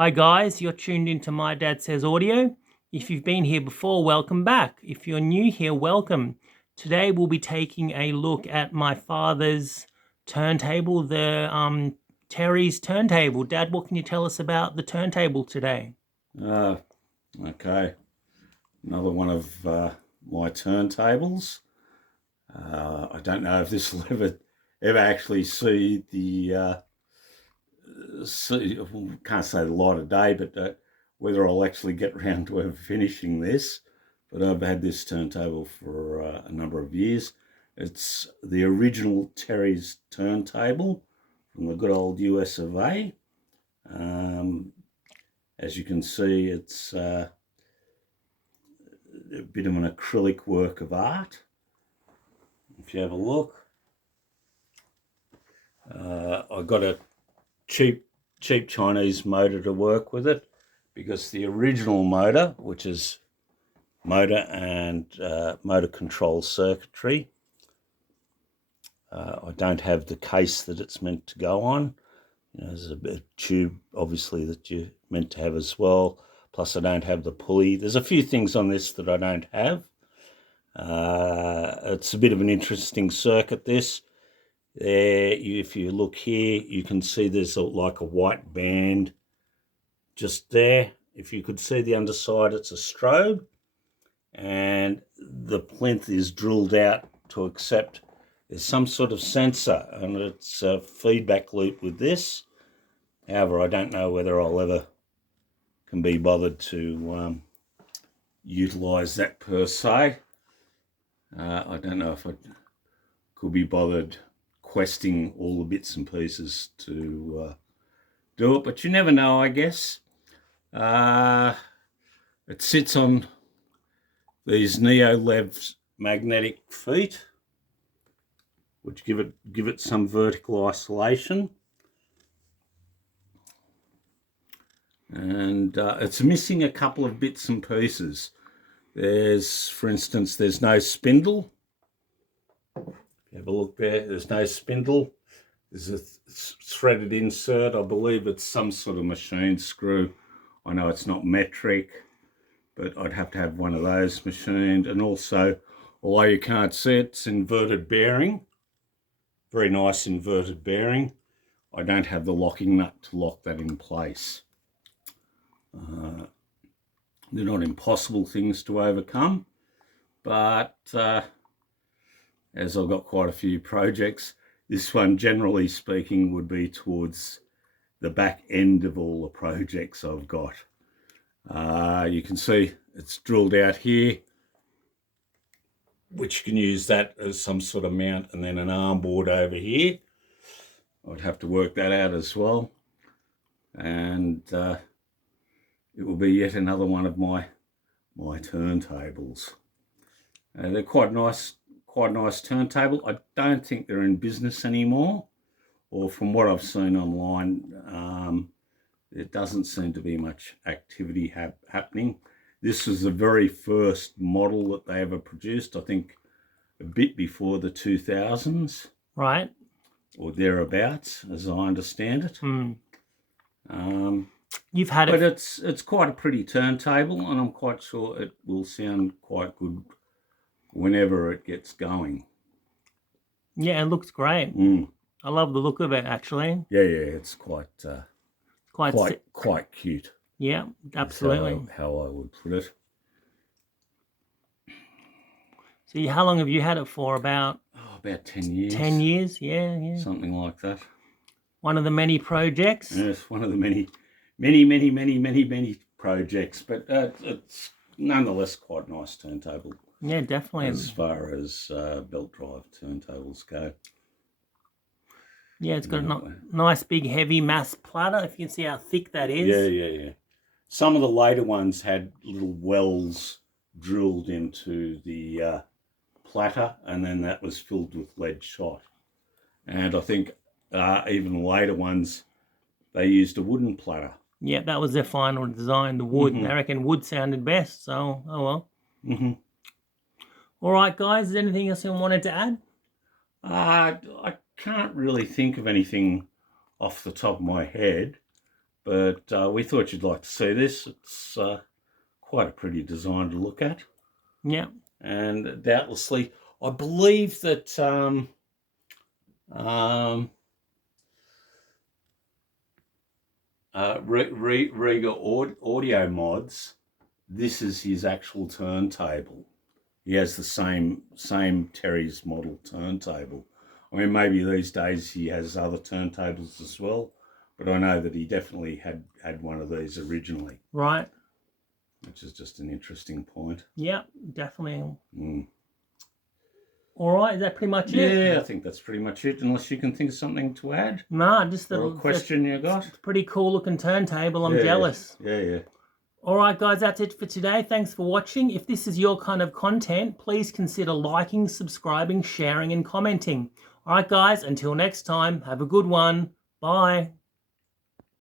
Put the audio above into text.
Hi guys, you're tuned into My Dad Says Audio. If you've been here before, welcome back. If you're new here, welcome. Today we'll be taking a look at my father's turntable, the Teres turntable. Dad, what can you tell us about the turntable today? Okay, another one of my turntables. I don't know if this will ever actually see the can't say the light of day, but whether I'll actually get around to ever finishing this. But I've had this turntable for a number of years. It's the original Teres turntable from the good old US of A. As you can see, it's a bit of an acrylic work of art. If you have a look, I got a cheap Chinese motor to work with it, because the original motor, which is motor and motor control circuitry, I don't have the case that it's meant to go on. There's a tube obviously that you're meant to have as well, plus I don't have the pulley. There's a few things on this that I don't have. It's a bit of an interesting circuit, this. There, if you look here, you can see there's like a white band just there. If you could see the underside, it's a strobe, and the plinth is drilled out to accept there's some sort of sensor, and it's a feedback loop with this. However, I don't know whether I'll ever can be bothered to utilise that per se. I don't know if I could be bothered questing all the bits and pieces to do it, but you never know, I guess. It sits on these Neolev's magnetic feet, which give it some vertical isolation, and it's missing a couple of bits and pieces. For instance, there's no spindle. Have a look there. There's no spindle. There's a threaded insert. I believe it's some sort of machine screw. I know it's not metric, but I'd have to have one of those machined. And also, although you can't see it, it's inverted bearing. Very nice inverted bearing. I don't have the locking nut to lock that in place. They're not impossible things to overcome, but as I've got quite a few projects, this one, generally speaking, would be towards the back end of all the projects I've got. You can see it's drilled out here, which you can use that as some sort of mount, and then an arm board over here. I'd have to work that out as well. And it will be yet another one of my turntables. They're quite nice turntable. I don't think they're in business anymore, or from what I've seen online, there doesn't seem to be much activity happening. This was the very first model that they ever produced, I think a bit before the 2000s. Right. Or thereabouts, as I understand it. You've had but it. It's quite a pretty turntable, and I'm quite sure it will sound quite good whenever it gets going. Yeah, it looks great. I love the look of it, actually. Yeah, it's quite cute. Yeah, absolutely. How I would put it. So how long have you had it for? About 10 years. 10 years, yeah. Something like that. One of the many projects. Yes, one of the many projects, but it's nonetheless quite a nice turntable. Yeah, definitely. As far as belt drive turntables go. Yeah, it's got a nice big heavy mass platter, if you can see how thick that is. Yeah. Some of the later ones had little wells drilled into the platter, and then that was filled with lead shot. And I think even later ones, they used a wooden platter. Yeah, that was their final design, the wood. And I reckon wood sounded best, so oh well. All right, guys, is there anything else you wanted to add? I can't really think of anything off the top of my head. But we thought you'd like to see this. It's quite a pretty design to look at. Yeah. And doubtlessly, I believe that Riga Audio Mods, this is his actual turntable. He has the same Teres model turntable. I mean, maybe these days he has other turntables as well, but I know that he definitely had one of these originally. Right. Which is just an interesting point. Yeah, definitely. All right, is that pretty much it? Yeah, I think that's pretty much it, unless you can think of something to add. Nah, just a question you got. It's a pretty cool looking turntable. I'm jealous. Yeah. All right, guys, that's it for today. Thanks for watching. If this is your kind of content, please consider liking, subscribing, sharing, and commenting. All right, guys, until next time, have a good one. Bye.